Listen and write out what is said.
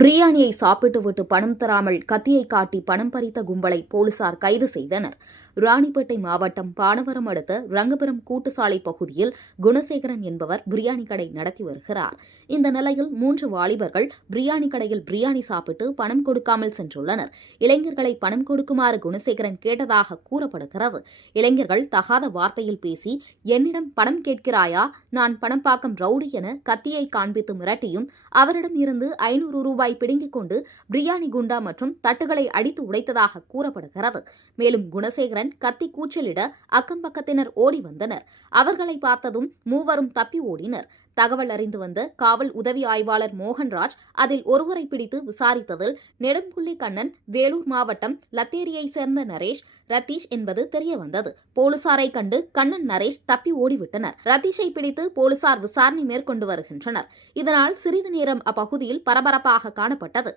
பிரியாணியை சாப்பிட்டுவிட்டு பணம் தராமல் கத்தியை காட்டி பணம் பறித்த கும்பலை போலீசார் கைது செய்தனர். ராணிப்பேட்டை மாவட்டம் பானவரம் அடுத்த ரங்கபுரம் கூட்டுசாலை பகுதியில் குணசேகரன் என்பவர் பிரியாணி கடை நடத்தி வருகிறார். இந்த நிலையில் 3 வாலிபர்கள் பிரியாணி கடையில் பிரியாணி சாப்பிட்டு பணம் கொடுக்காமல் சென்றுள்ளனர். இளைஞர்களை பணம் கொடுக்குமாறு குணசேகரன் கேட்டதாக கூறப்படுகிறது. இளைஞர்கள் தகாத வார்த்தையில் பேசி, என்னிடம் பணம் கேட்கிறாயா, நான் பணப்பாக்கம் ரவுடி என கத்தியை காண்பித்து மிரட்டியும் அவரிடம் இருந்து 500 ரூபாய் பிடுங்கிக் கொண்டு பிரியாணி குண்டா மற்றும் தட்டுகளை அடித்து உடைத்ததாக கூறப்படுகிறது. மேலும் குணசேகரன் கத்தி கூச்சலிட அக்கம் பக்கத்தினர் ஓடி வந்தனர். அவர்களை பார்த்ததும் மூவரும் தப்பி ஓடினர். தகவல் அறிந்து வந்த காவல் உதவி ஆய்வாளர் மோகன்ராஜ் அதில் ஒருவரை பிடித்து விசாரித்ததில் நெடும்புள்ளி கண்ணன், வேலூர் மாவட்டம் லத்தேரியை சேர்ந்த நரேஷ், ரத்தீஷ் என்பது தெரியவந்தது. போலீசாரை கண்டு கண்ணன், நரேஷ் தப்பி ஓடிவிட்டனர். ரத்தீஷை பிடித்து போலீசார் விசாரணை மேற்கொண்டு வருகின்றனர். இதனால் சிறிது நேரம் அப்பகுதியில் பரபரப்பாக காணப்பட்டது.